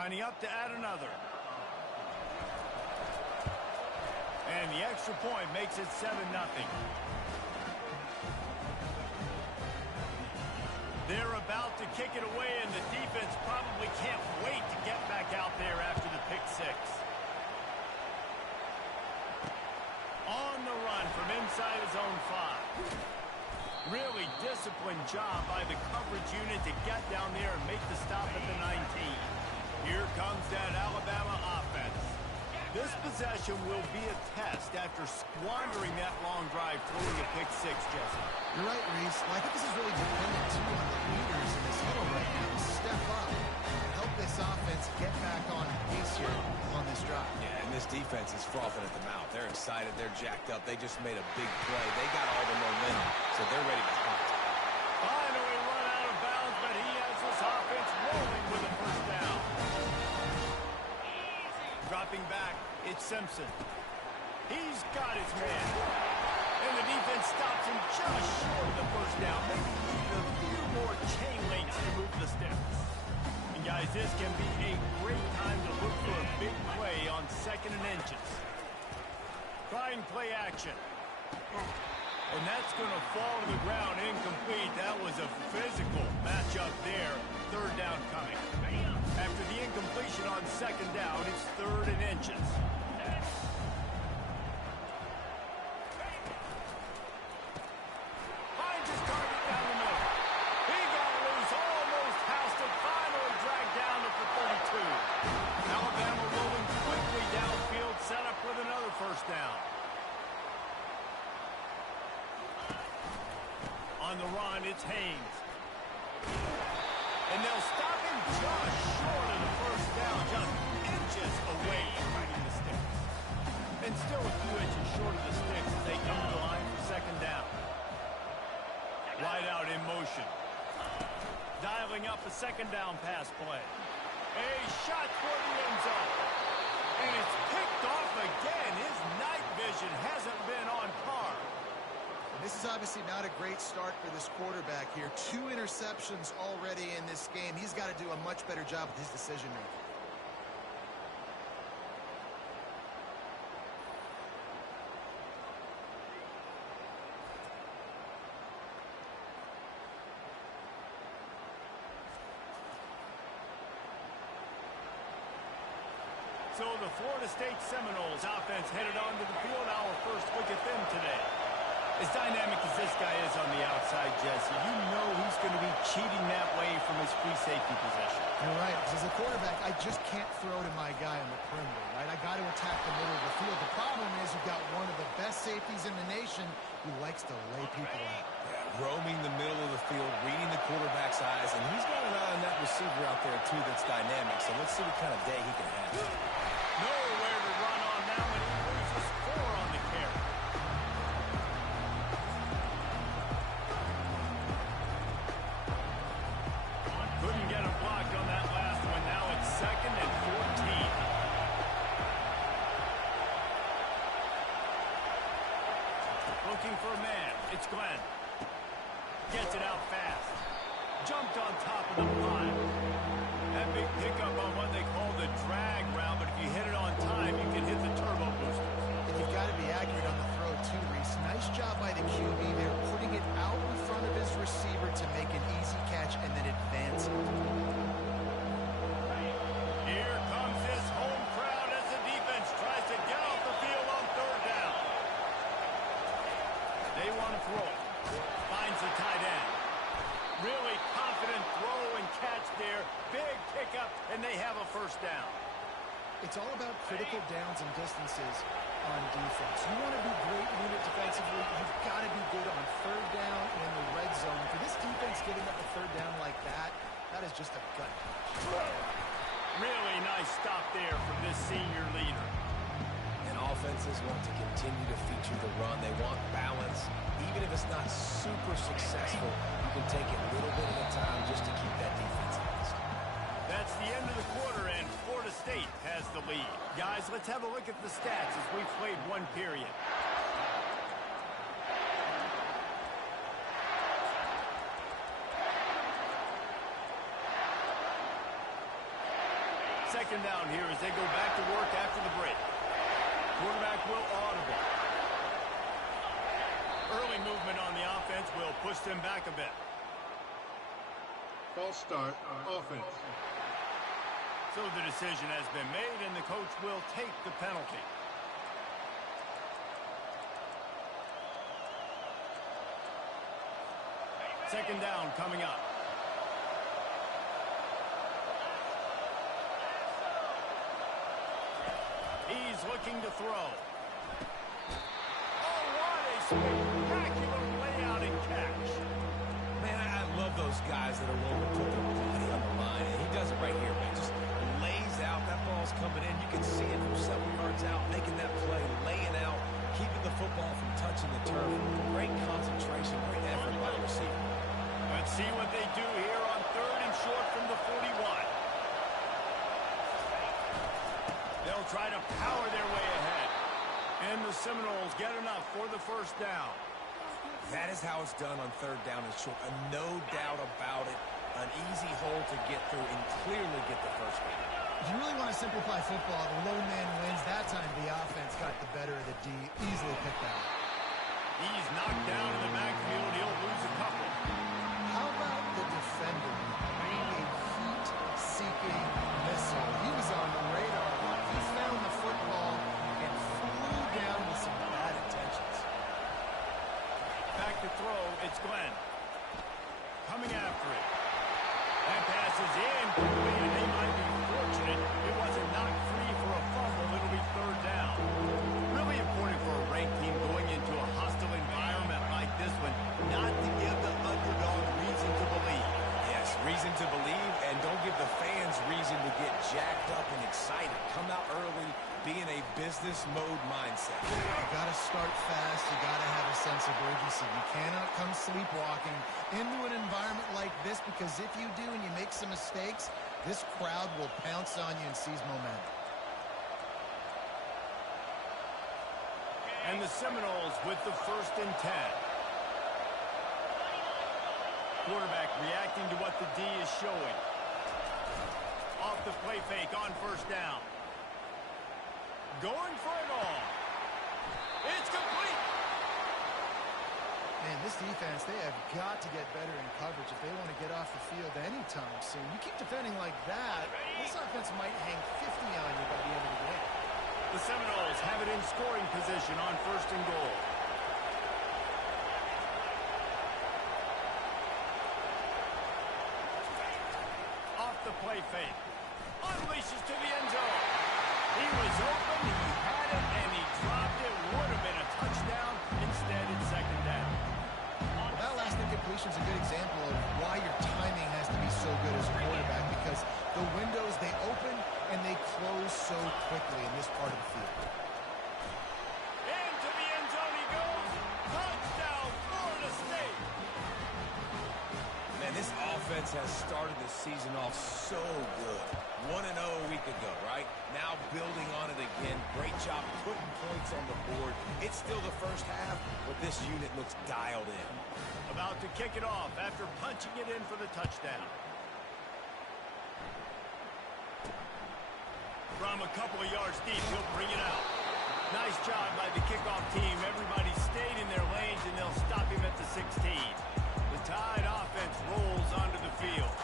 Lining up to add another. And the extra point makes it 7-0. They're about to kick it away, and the defense probably can't wait to get back out there after the pick six. On the run from inside his own 5. Really disciplined job by the coverage unit to get down there and make the stop at the 19. Here comes that Alabama offense. This possession will be a test after squandering that long drive throwing a pick six, Jesse. You're right, Reese. Well, I think this is really dependent, too, on the leaders in this huddle right now to step up and help this offense get back on pace here on this drive. Yeah, and this defense is frothing at the mouth. They're excited. They're jacked up. They just made a big play. They got all the momentum, so they're ready to hunt. Finally run out of bounds, but he has this offense rolling with a first down. Dropping back, it's Simpson. He's got his man. And the defense stops him just short of the first down. Maybe need a few more chain links to move the sticks. And guys, this can be a great time to look for a big play on 2nd and inches. Trying play action. And that's going to fall to the ground incomplete. That was a physical matchup there. 3rd down coming. After the incompletion on 2nd down, it's 3rd and inches. Finds his target down the middle. He got loose, almost housed it, finally dragged down at the 32. Alabama rolling quickly downfield, set up with another first down. On the run, it's Haynes. And they'll stop him just short of the first down, just inches away from hitting the sticks. And still a few inches short of the sticks as they come to the line for 2nd down. Wide out in motion. Dialing up a 2nd down pass play. A shot for the end zone. And it's picked off again. His night vision hasn't been on par. This is obviously not a great start for this quarterback here. 2 interceptions already in this game. He's got to do a much better job with his decision-making. So the Florida State Seminoles offense headed onto the field. Our first look at them today. As dynamic as this guy is on the outside, Jesse, you know he's going to be cheating that way from his free safety position. You're right, because as a quarterback, I just can't throw to my guy on the perimeter, right? I got to attack the middle of the field. The problem is you've got one of the best safeties in the nation who likes to lay people out. Yeah, roaming the middle of the field, reading the quarterback's eyes, and he's got an eye on that receiver out there, too, that's dynamic. So let's see what kind of day he can have. Nowhere to run on now, and he loses 4 on the carry. Couldn't get a block on that last one. Now it's 2nd and 14. Looking for a man. It's Glenn. Gets it out fast. Jumped on top of the pile. That big pickup on what they call the drag route, but if you hit it on time, you can hit the turbo boosters. And you've got to be accurate on the throw, too, Reese. Nice job by the QB there, putting it out in front of his receiver to make an easy catch and then advance it. Here comes this home crowd as the defense tries to get off the field on 3rd down. They want to throw. Finds the tight end. Really confident throw and catch there. Big pickup, and they have a first down. It's all about critical downs and distances on defense. You want to be great unit defensively, you've got to be good on 3rd down and in the red zone. For this defense giving up a 3rd down like that, that is just a gut punch. Really nice stop there from this senior leader. And offenses want to continue to feature the run. They want balance. Even if it's not super successful, you can take it little bit at a time just to keep that defense honest. That's the end of the quarter, and Florida State has the lead. Guys, let's have a look at the stats as we've played 1 period. Second down here as they go back to work after the break. Quarterback will audible. Early movement on the offense will push them back a bit. False start, offense. So the decision has been made, and the coach will take the penalty. Second down coming up. He's looking to throw. Oh, what a spectacular layout and catch. Man, I love those guys that are willing to put their body on the line. And he does it right here, man. Just lays out. That ball's coming in. You can see it from several yards out, making that play, laying out, keeping the football from touching the turf. Great concentration, great effort by the receiver. Let's see what they do here on 3rd and short from the 41. They'll try to power their way ahead. And the Seminoles get enough for the first down. That is how it's done on 3rd down and short. No doubt about it. An easy hole to get through and clearly get the first down. If you really want to simplify football, the lone man wins. That time the offense got the better of the D. Easily picked out. He's knocked down in the backfield. He'll lose a couple. How about the defender? A heat-seeking missile. He was on the radar. He found the football and flew down with some bad intentions. Back to throw, it's Glenn. Coming after it. That pass is incomplete, and they might be fortunate it wasn't knocked free for a fumble. It'll be 3rd down. Really important for a ranked team going into a hostile environment like this one, not to give the underdog reason to believe. Yes, reason to believe, and don't give the fans reason to get jacked up and excited. Come out early, be in a business mode mindset. You got to start fast. You got to have a sense of urgency. You cannot come sleepwalking into an environment like this, because if you do and you make some mistakes, this crowd will pounce on you and seize momentum. And the Seminoles with the 1st and 10. Quarterback reacting to what the D is showing. Off the play fake on 1st down. Going for it all. It's complete. Man, this defense, they have got to get better in coverage if they want to get off the field anytime soon. You keep defending like that, this offense might hang 50 on you by the end of the game. The Seminoles have it in scoring position on 1st and goal. Off the play fake. Unleashes to the end zone. He was open, he had it, and he dropped it. Would have been a touchdown. Instead, it's 2nd down. That last incompletion is a good example of why your timing has to be so good as a quarterback, because the windows, they open and they close so quickly in this part of the field. Into the end zone he goes. Touchdown, Florida State. Man, this offense has started the season off so good. 1-0 a week ago, right? Now building on it again. Great job putting points on the board. It's still the first half, but this unit looks dialed in. About to kick it off after punching it in for the touchdown. From a couple of yards deep, he'll bring it out. Nice job by the kickoff team. Everybody stayed in their lanes, and they'll stop him at the 16. The Tide offense rolls onto the field.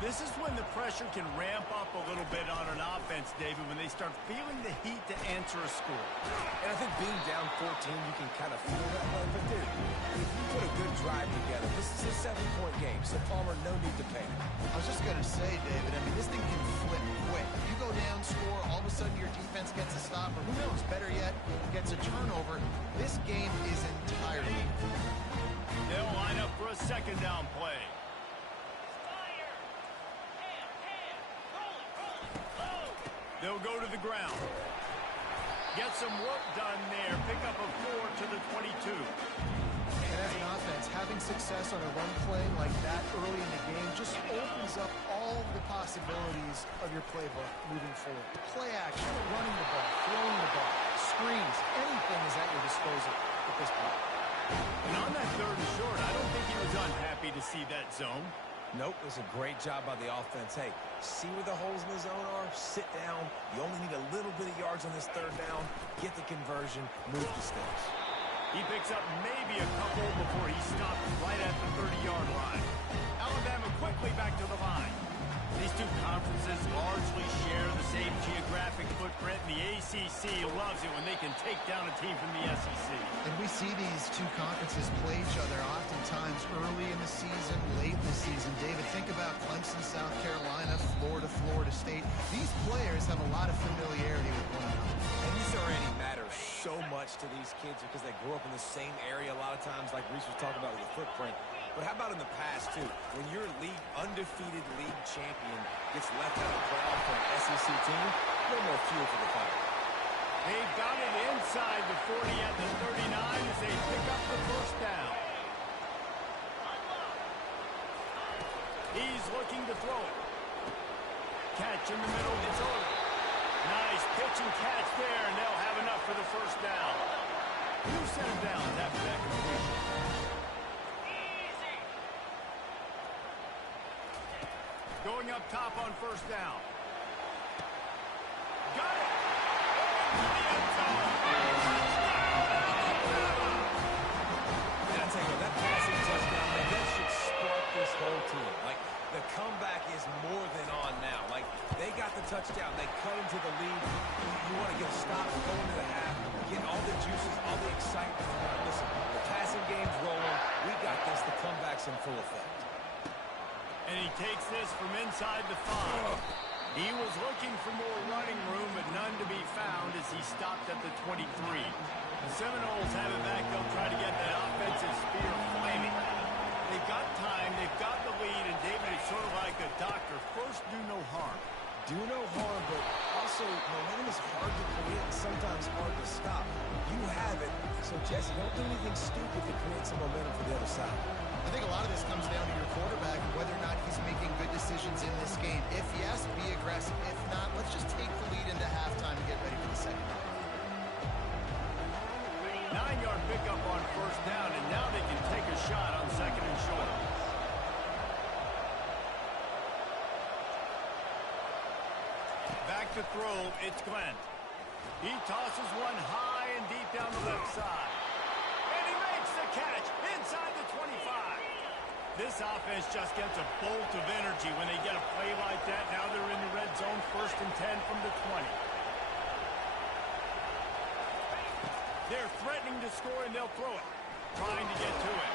This is when the pressure can ramp up a little bit on an offense, David, when they start feeling the heat to answer a score. And I think being down 14, you can kind of feel that way. But, dude, if you put a good drive together, this is a 7-point game, so Palmer, no need to panic. I was just going to say, David, I mean, this thing can flip quick. You go down, score, all of a sudden your defense gets a stop, or who knows, better yet, gets a turnover. This game is entirely. They'll line up for a 2nd down play. They'll go to the ground. Get some work done there. Pick up a 4 to the 22. And as an offense, having success on a run play like that early in the game just opens up all the possibilities of your playbook moving forward. Play action, running the ball, throwing the ball, screens, anything is at your disposal at this point. And on that 3rd and short, I don't think he was unhappy to see that zone. Nope, it was a great job by the offense. Hey, see where the holes in the zone are? Sit down. You only need a little bit of yards on this third down. Get the conversion. Move the sticks. He picks up maybe a couple before he stopped right at the 30-yard line. Alabama quickly back to the line. These two conferences largely share the same geographic footprint, and the ACC loves it when they can take down a team from the SEC. And we see these two conferences play each other oftentimes early in the season, late in the season. David, think about Clemson, South Carolina, Florida, Florida State. These players have a lot of familiarity with one another. And this already matters so much to these kids because they grew up in the same area a lot of times, like Reese was talking about with the footprint. But how about in the past, too? When your undefeated league champion gets left out of the playoff from an SEC team, a little more fuel for the fire. They've got it inside the 40 at the 39 as they pick up the first down. He's looking to throw it. Catch in the middle, it's over. Nice pitch and catch there, and they'll have enough for the first down. 2 set of downs after that completion. Going up top on first down. Got it! Into the end zone. And I tell you what, that passing touchdown, man, that should spark this whole team. Like, the comeback is more than on now. Like, they got the touchdown. They cut into the lead. You want to get a stop, go into the half, get all the juices, all the excitement. Listen, the passing game's rolling. We got this. The comeback's in full effect. And he takes this from inside the 5. He was looking for more running room, but none to be found as he stopped at the 23. The Seminoles have it back. They'll try to get that offensive spear flaming. They've got time. They've got the lead. And David, it's sort of like a doctor. First, do no harm. Do no harm, but also momentum is hard to create and sometimes hard to stop. You have it. So, Jesse, don't do anything stupid to create some momentum for the other side. I think a lot of this comes down to your quarterback and whether or not he's making good decisions in this game. If yes, be aggressive. If not, let's just take the lead into halftime and get ready for the second half. 9-yard pickup on first down, and now they can take a shot on second and short. Back to throw, it's Glenn. He tosses one high and deep down the left side. And he makes the catch inside the 25. This offense just gets a bolt of energy when they get a play like that. Now they're in the red zone, 1st and 10 from the 20. They're threatening to score, and they'll throw it. Trying to get to it.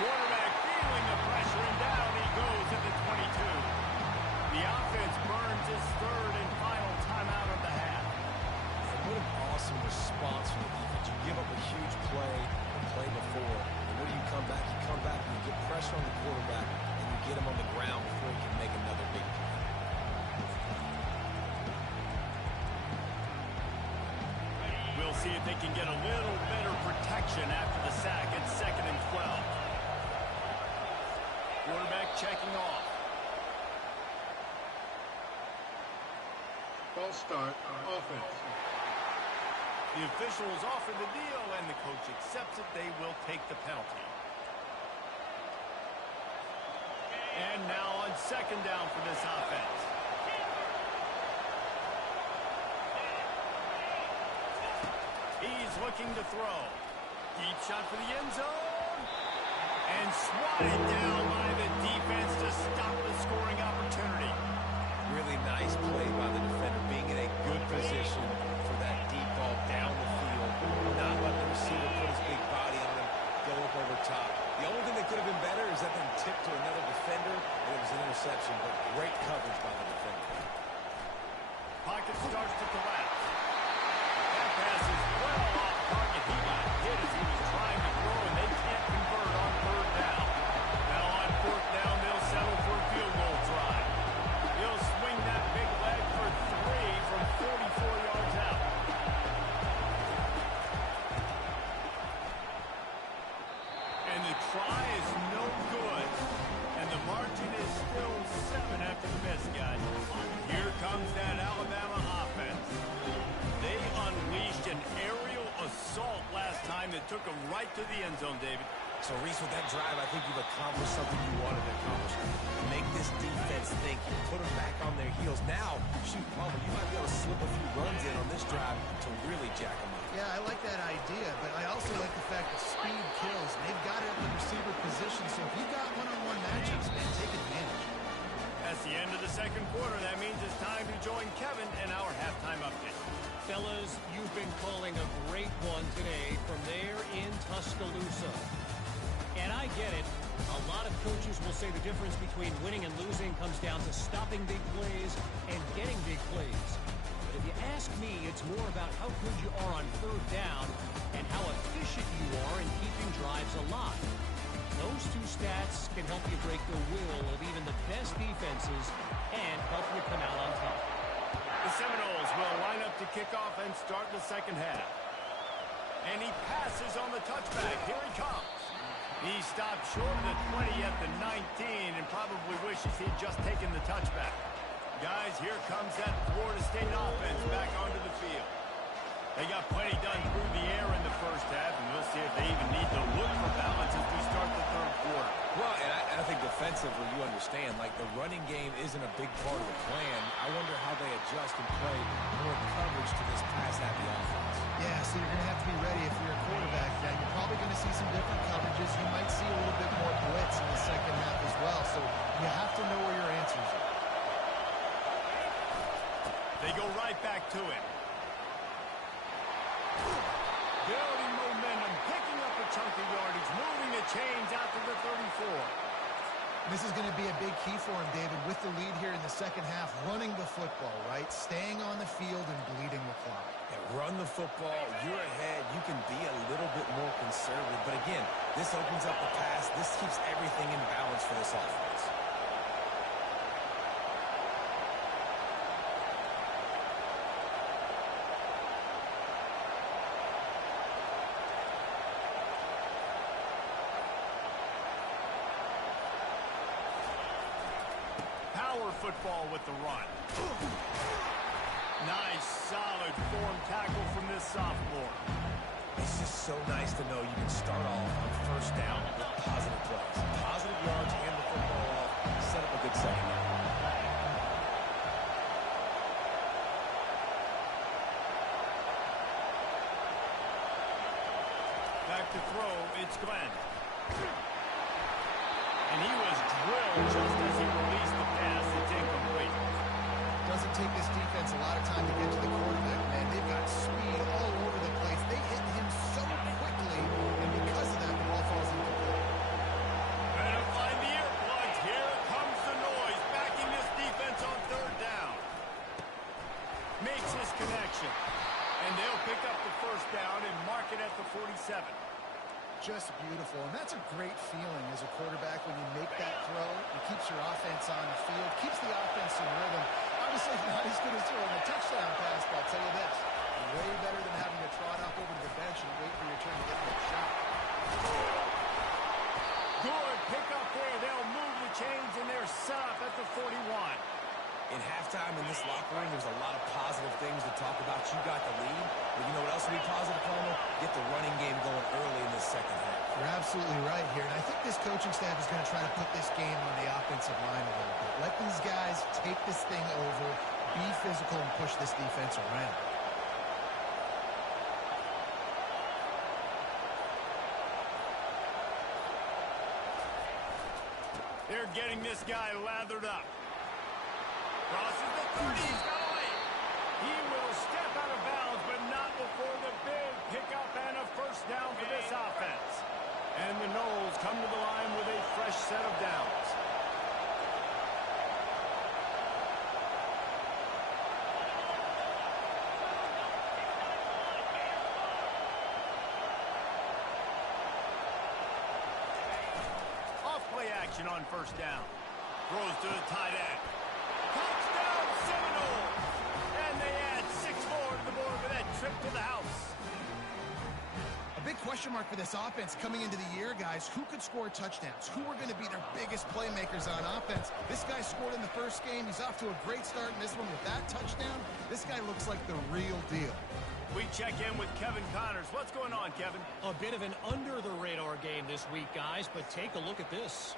Quarterback feeling the pressure, and down he goes at the 22. The offense burns his 3rd and final timeout of the half. What an awesome response from the defense. You give up a huge play the play before, and when do you come back? You come back and you get pressure on the quarterback, and you get him on the ground before he can make another big play. We'll see if they can get a little better protection after the sack. It's 2nd and 12. Quarterback checking off. False start, offense. The officials offer the deal, and the coach accepts it. They will take the penalty. And now on 2nd down for this offense. He's looking to throw. Deep shot for the end zone. And swatted down by the defense to stop the scoring opportunity. Really nice play by the defender, being in a good position for that deep ball down the field. Not let the receiver put his big body on him, go up over top. The only thing that could have been better is that thing tipped to another defender, and it was an interception, but great coverage by the defender. Pocket starts to collapse. That pass is well off target. He got hit as he was trying to throw, and they can't convert on 3rd down. Now on 4th down, they'll settle for a field goal try. He'll swing that big leg for 3 from 44 yards out. And the try is no good. And the margin is still 7 after the miss, guys. Here comes that Alabama offense. They unleashed an aerial assault last time that took them right to the end zone, David. So, Reese, with that drive, I think you've accomplished something you wanted to heels. Now, shoot, Mama, you might be able to slip a few runs in on this drive to really jack them up. Yeah, I like that idea, but I also like the fact that speed kills. They've got it at the receiver position, so if you've got one-on-one matchups, man, take advantage. That's the end of the second quarter. That means it's time to join Kevin in our halftime update. Fellas, you've been calling a great one today from there in Tuscaloosa. And I get it. A lot of coaches will say the difference between winning and losing comes down to stopping big plays and getting big plays. But if you ask me, it's more about how good you are on third down and how efficient you are in keeping drives alive. Those two stats can help you break the will of even the best defenses and help you come out on top. The Seminoles will line up to kick off and start the second half. And he passes on the touchback. Here he comes. He stopped short of the 20 at the 19 and probably wishes he'd just taken the touchback. Guys, here comes that Florida State offense back onto the field. They got plenty done through the air in the first half, and we'll see if they even need to look for balance as we start the third quarter. Well, and I think defensively, you understand, like the running game isn't a big part of the plan. I wonder how they adjust and play more coverage to this pass-happy offense. Yeah, so you're going to have to be ready if you're a quarterback. Now, you're probably going to see some different coverages. You might see a little bit more blitz in the second half as well, so you have to know where your answers are. They go right back to it. Building momentum, picking up a chunk of yardage, moving the chains out to the 34. This is going to be a big key for him, David, with the lead here in the second half, running the football, right? Staying on the field and bleeding the clock. Yeah, run the football, you're ahead, you can be a little bit more conservative. But again, this opens up the pass. This keeps everything in balance for this offense. Football with the run. Nice, solid form tackle from this sophomore. It's just so nice to know you can start off on first down with positive plays. Positive yards, hand the football off, set up a good second down. Back to throw, it's Glenn. And he was drilled just as he released the pass. It's incomplete. Doesn't take this defense a lot of time to get to the quarterback, man. They've got speed all over the place. They hit him so quickly, and because of that, the ball falls incomplete. Better find the earplugs. Here comes the noise, backing this defense on third down. Makes his connection. And they'll pick up the first down and mark it at the 47. Just beautiful, and that's a great feeling as a quarterback when you make that throw. It keeps your offense on the field, keeps the offense in rhythm. Obviously, not as good as throwing a touchdown pass, but I'll tell you this, way better than having to trot up over to the bench and wait for your turn to get a shot. Good pick up there. They'll move the chains, and they're set up at the 41. In halftime in this locker room, there's a lot of positive things to talk about. You got the lead. But you know what else would be positive, Palmer? Get the running game going early in this second half. You're absolutely right here, and I think this coaching staff is going to try to put this game on the offensive line a little bit. Let these guys take this thing over, be physical, and push this defense around. They're getting this guy lathered up. Crosses the 30. He's got a lane. He will step out of bounds, but not before the big pickup and a first down for this offense. And the Noles come to the line with a fresh set of downs. Off-play action on first down. Throws to the tight end. Touchdown Seminoles! And they add 6 more to the board with that trip to the house. A big question mark for this offense coming into the year, guys. Who could score touchdowns? Who are going to be their biggest playmakers on offense? This guy scored in the first game. He's off to a great start in this one with that touchdown. This guy looks like the real deal. We check in with Kevin Connors. What's going on, Kevin? A bit of an under-the-radar game this week, guys, but take a look at this.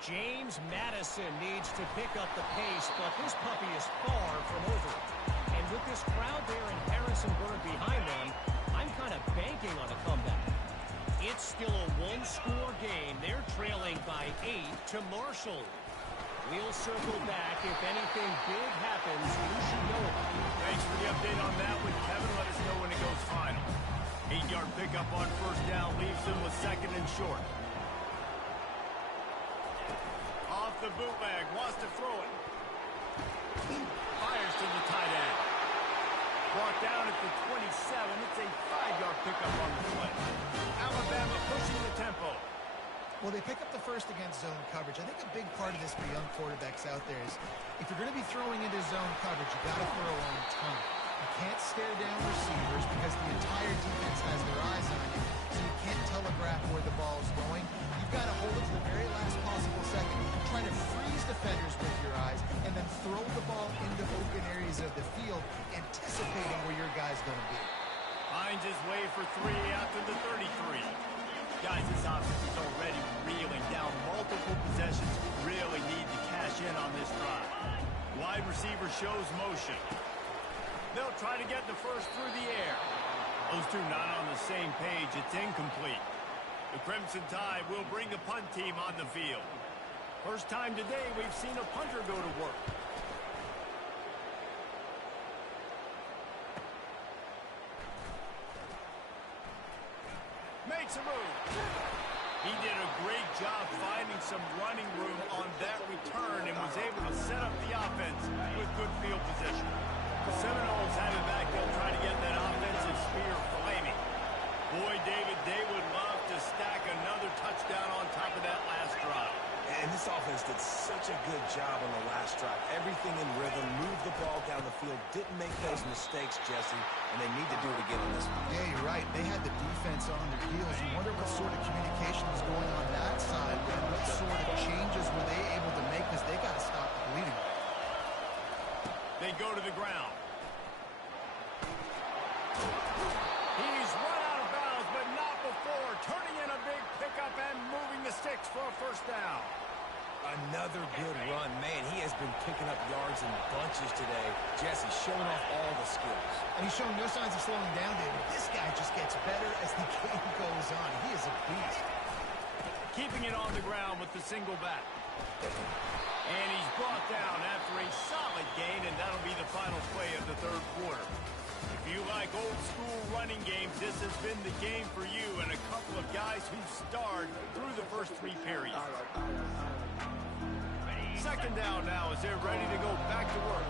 James Madison needs to pick up the pace, but this puppy is far from over. And with this crowd there in Harrisonburg behind them, I'm kind of banking on a comeback. It's still a one-score game. They're trailing by 8 to Marshall. We'll circle back. If anything big happens, you should know about it. Thanks for the update on that one, Kevin. Let us know when it goes final. 8-yard pickup on first down leaves them with second and short. Off the bootleg, wants to throw it. Fires to the tight end. Brought down at the 27. It's a 5-yard pickup on the play. Alabama pushing the tempo. Well, they pick up the first against zone coverage. I think a big part of this for young quarterbacks out there is if you're going to be throwing into zone coverage, you got to throw on time. You can't stare down receivers because the entire defense has their eyes on you, so you can't telegraph where the ball is going. You've got to hold it to the very last possible second, try to freeze defenders with your eyes, and then throw the ball into open areas of the field, anticipating where your guy's going to be. Finds his way for 3 out to the 33. Guys, this offense is already reeling down multiple possessions. Really need to cash in on this drive. Wide receiver shows motion. They'll try to get the first through the air. Those two not on the same page. It's incomplete. The Crimson Tide will bring the punt team on the field. First time today we've seen a punter go to work. Makes a move. He did a great job finding some running room on that return and was able to set up the offense with good field position. The Seminoles have it back. They'll try to get that offensive spear flaming. Boy, David, they would love to stack another touchdown on top of that last drive. And this offense did such a good job on the last drive. Everything in rhythm, moved the ball down the field, didn't make those mistakes, Jesse, and they need to do it again on this one. Yeah, you're right. They had the defense on their heels. You wonder what sort of communication was going on that side, and what sort of changes were they able to make, because they got to stop the bleeding. They go to the ground. He's run out of bounds, but not before. Turning in a big pickup and moving the sticks for a first down. Another good run. Man, he has been picking up yards in bunches today. Jesse showing off all the skills. And he's showing no signs of slowing down, David. This guy just gets better as the game goes on. He is a beast. Keeping it on the ground with the single back. And he's brought down after a solid gain, and that'll be the final play of the third quarter. If you like old-school running games, this has been the game for you and a couple of guys who starred through the first 3 periods. Second down now as they're ready to go back to work.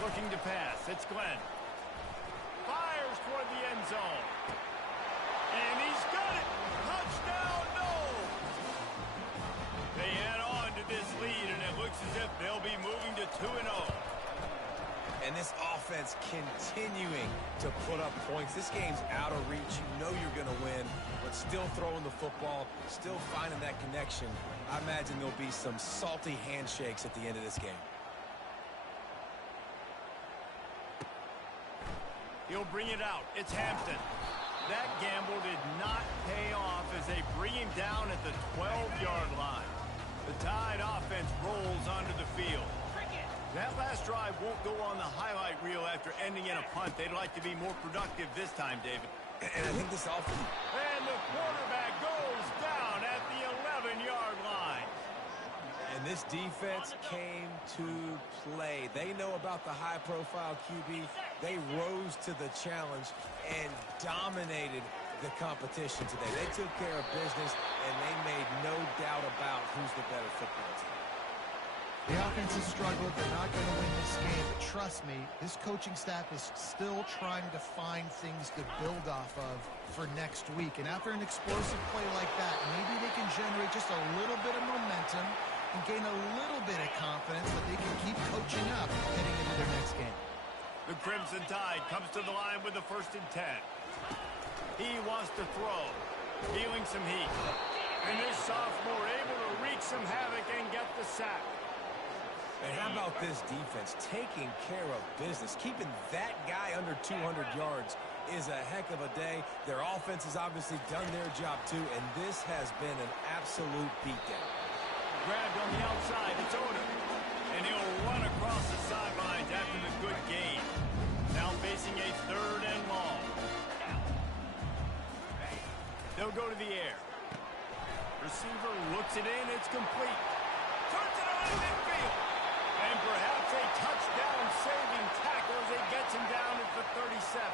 Looking to pass. It's Glenn. Fires toward the end zone. And he's got it. Touchdown, no. They add on to this lead, and it looks as if they'll be moving to 2-0. And this offense continuing to put up points. This game's out of reach. You know you're going to win, but still throwing the football, still finding that connection. I imagine there'll be some salty handshakes at the end of this game. He'll bring it out. It's Hampton. That gamble did not pay off as they bring him down at the 12-yard line. The Tide offense rolls onto the field. That last drive won't go on the highlight reel after ending in a punt. They'd like to be more productive this time, David. And I think this offense... And the quarterback goes down at the 11-yard line. And this defense came to play. They know about the high-profile QB. They rose to the challenge and dominated the competition today. They took care of business, and they made no doubt about who's the better football team. The offense has struggled. They're not going to win this game, but trust me, this coaching staff is still trying to find things to build off of for next week. And after an explosive play like that, maybe they can generate just a little bit of momentum and gain a little bit of confidence that they can keep coaching up heading into their next game. The Crimson Tide comes to the line with the 1st and 10. He wants to throw, feeling some heat. And this sophomore able to wreak some havoc and get the sack. And how about this defense taking care of business? Keeping that guy under 200 yards is a heck of a day. Their offense has obviously done their job too, and this has been an absolute beatdown. Grabbed on the outside, it's Odom. And he'll run across the sidelines after the good gain. Now facing a 3rd and long. They'll go to the air. Receiver looks it in, it's complete. Turns it on midfield. And perhaps a touchdown-saving tackle as it gets him down at the 37.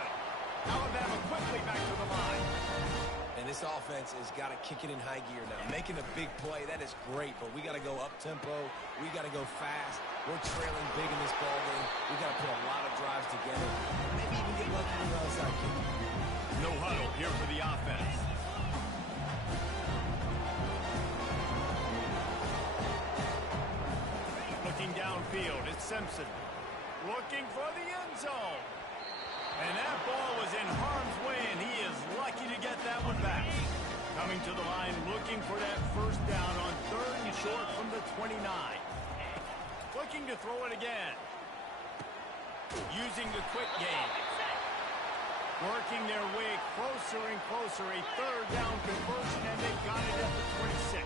Alabama quickly back to the line. And this offense has got to kick it in high gear now. Making a big play, that is great, but we got to go up-tempo. We got to go fast. We're trailing big in this ball game. We got to put a lot of drives together. Maybe even get lucky with the outside kick. No huddle here for the offense. Looking downfield, it's Simpson. Looking for the end zone. And that ball was in harm's way, and he is lucky to get that one back. Coming to the line, looking for that first down on 3rd and short from the 29. Looking to throw it again. Using the quick game. Working their way closer and closer. A 3rd down conversion, and they got it at the 26.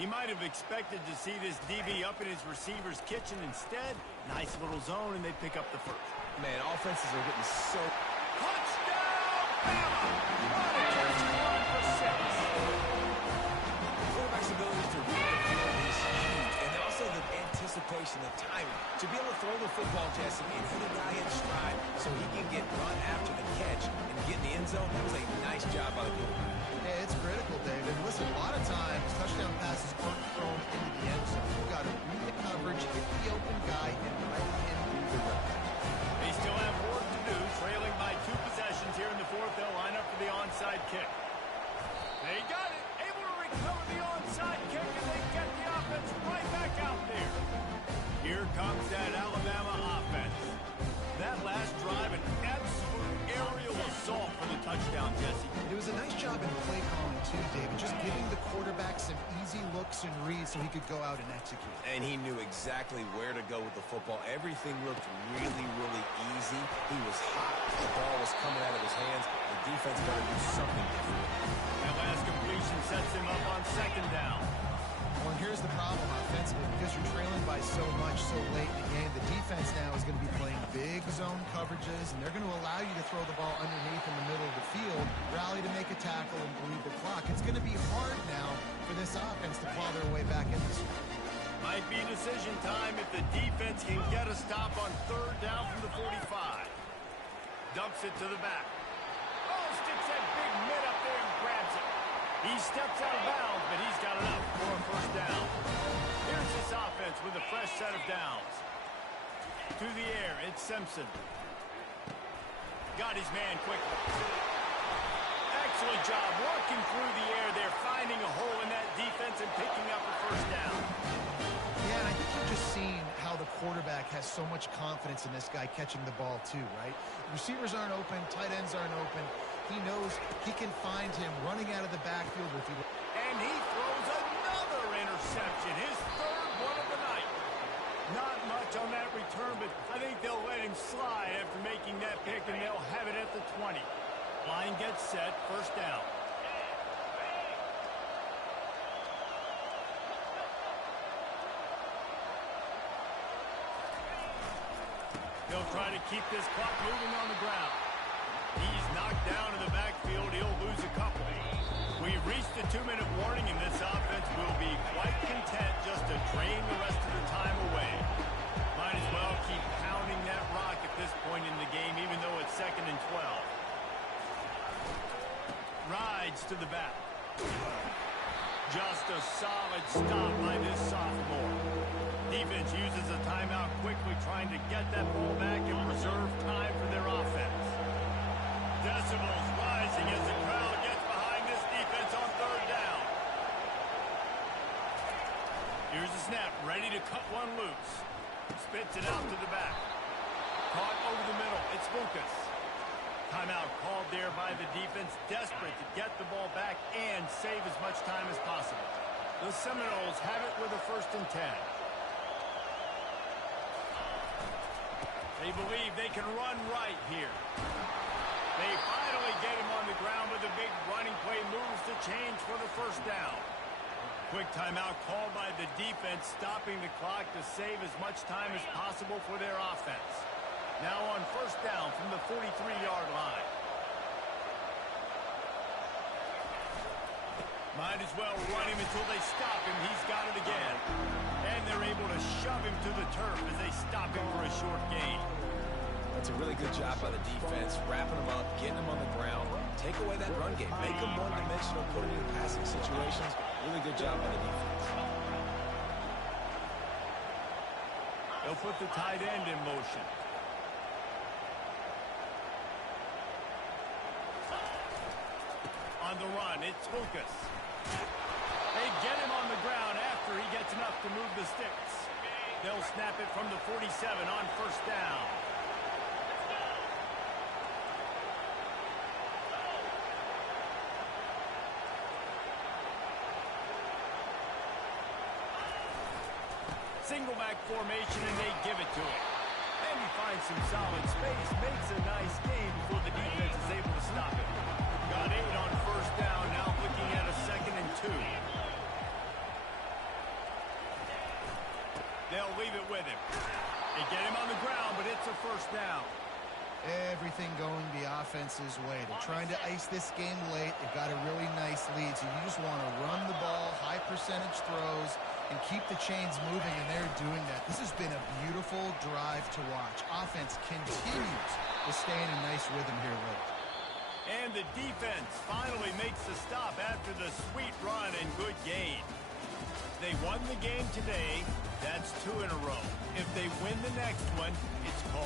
He might have expected to see this DB up in his receiver's kitchen. Instead, nice little zone, and they pick up the first. Man, offenses are getting so... Touchdown, Bama! What a catch run for 6. The quarterback's ability to read the field is huge, and also the anticipation, the timing. To be able to throw the football, Jesse, and hit a guy in stride so he can get run after the catch and get in the end zone, that was a nice job by the quarterback. Yeah, it's critical, David. Listen, a lot of times touchdown passes aren't thrown into the end zone. You've got to read the coverage, hit the open guy, and let him do the rest. They still have work to do, trailing by 2 possessions here in the 4th. They'll line up for the onside kick. They got it, able to recover the onside kick, and they get the offense right back out there. Here comes that Alabama offense. That last drive, an absolute aerial assault for the touchdown, Jesse. It was a nice job in play calling, too, David. Just giving the quarterback some easy looks and reads so he could go out and execute. And he knew exactly where to go with the football. Everything looked really, really easy. He was hot. The ball was coming out of his hands. The defense better do something different. That last completion sets him up on 2nd down. Well, and here's the problem offensively. Because you're trailing by so much so late in the game, the defense now is going to be playing big zone coverages, and they're going to allow you to throw the ball underneath in the middle of the field, rally to make a tackle, and bleed the clock. It's going to be hard now for this offense to claw their way back in this one. Might be decision time if the defense can get a stop on 3rd down from the 45. Dumps it to the back. Oh, sticks that big mid up there and grabs it. He steps out of bounds, but he's got enough for a first down. Here's this offense with a fresh set of downs. To the air, it's Simpson. Got his man quickly. Excellent job working through the air there, finding a hole in that defense and picking up a first down. Yeah, and I think you've just seen how the quarterback has so much confidence in this guy catching the ball too, right? Receivers aren't open, tight ends aren't open. He knows he can find him running out of the backfield with you. And he throws another interception, his 3rd one of the night. Not much on that return, but I think they'll let him slide after making that pick, and they'll have it at the 20. Line gets set, first down. They'll try to keep this clock moving on the ground. He's knocked down in the backfield. He'll lose a couple. We've reached the 2-minute warning, and this offense will be quite content just to drain the rest of the time away. Might as well keep pounding that rock at this point in the game, even though it's 2nd and 12. Rides to the back. Just a solid stop by this sophomore. Defense uses a timeout quickly, trying to get that ball back and preserve time for their offense. Decibels rising as the crowd gets behind this defense on 3rd down. Here's the snap, ready to cut one loose. Spits it out to the back. Caught over the middle, it's Lucas. Timeout called there by the defense, desperate to get the ball back and save as much time as possible. The Seminoles have it with a 1st and 10. They believe they can run right here. They finally get him on the ground with a big running play, moves the change for the first down. Quick timeout called by the defense, stopping the clock to save as much time as possible for their offense. Now on first down from the 43-yard line. Might as well run him until they stop him. He's got it again. And they're able to shove him to the turf as they stop him for a short gain. That's a really good job by the defense, wrapping him up, getting him on the ground. Take away that run game. Make him one-dimensional, put him in passing situations. Really good job by the defense. They'll put the tight end in motion. On the run, it's Lucas. They get him on the ground after he gets enough to move the sticks. They'll snap it from the 47 on first down. Single back formation, and they give it to him. And he finds some solid space, makes a nice gain before the defense is able to stop it. Got 8 on first down, now looking at a 2nd and 2. They'll leave it with him. They get him on the ground, but it's a first down. Everything going the offense's way. They're trying to ice this game late. They've got a really nice lead, so you just want to run the ball, high percentage throws, and keep the chains moving, and they're doing that. This has been a beautiful drive to watch. Offense continues to stay in a nice rhythm here late. And the defense finally makes the stop after the sweet run and good gain. They won the game today. That's 2 in a row. If they win the next one, it's called